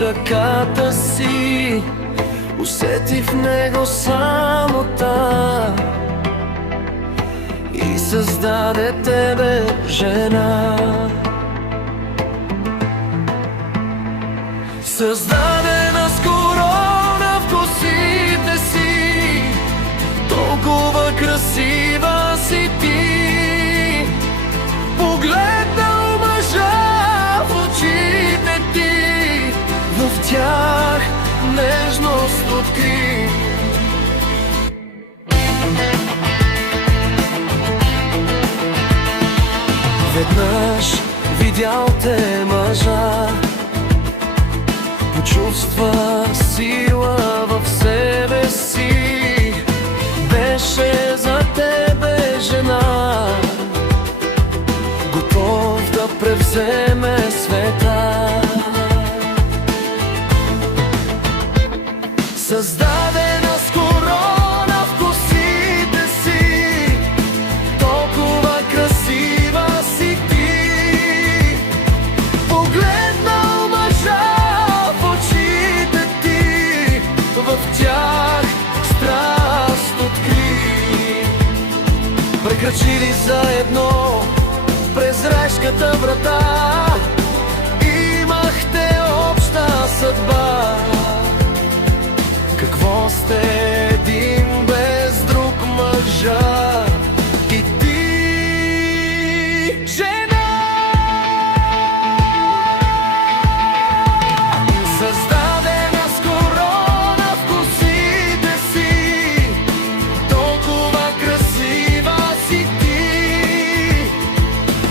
ръката си, усети в него самота и създаде тебе жена. Създадена с корона в косите си, толкова красива си ти. Погледнал мъжа в очите ти, в тях нежност откри. Веднъж видял те мъжа, почувства сила в себе си. Беше за тебе жена, готов да превземе света. Създадена с корона в косите си, толкова красива си ти. Погледнал мъжа в очите ти, в тях страст откри. Прекрачили заедно през райската врата, имахте обща съдба. Какво сте един без друг мъжа и ти, жена? Създадена с корона в косите си, толкова красива си ти.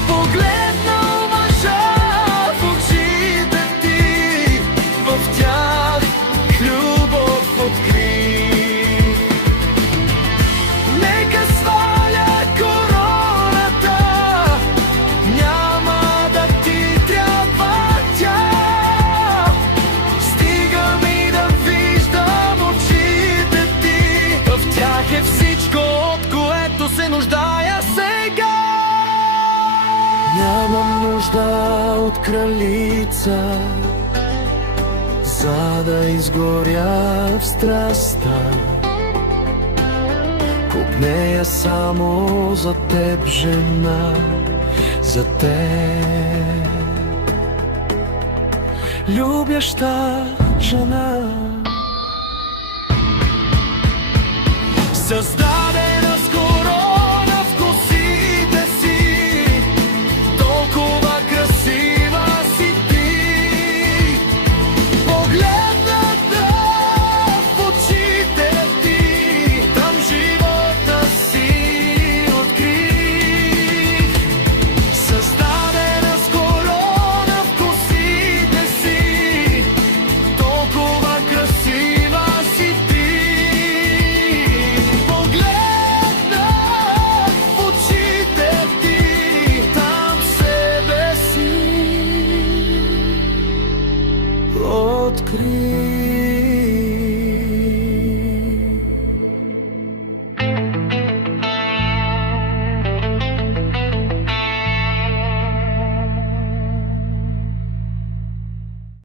Погледнал мъжа в очите ти, в тях любов откри. Нека сваля короната, няма да ти трябва тя. Стига ми да виждам очите ти, в тях е всичко, от което се нуждая сега. Нямам нужда от кралица, за да изгоря в страстта. Купнея само за теб, жена, за теб, любяща жена. Създадена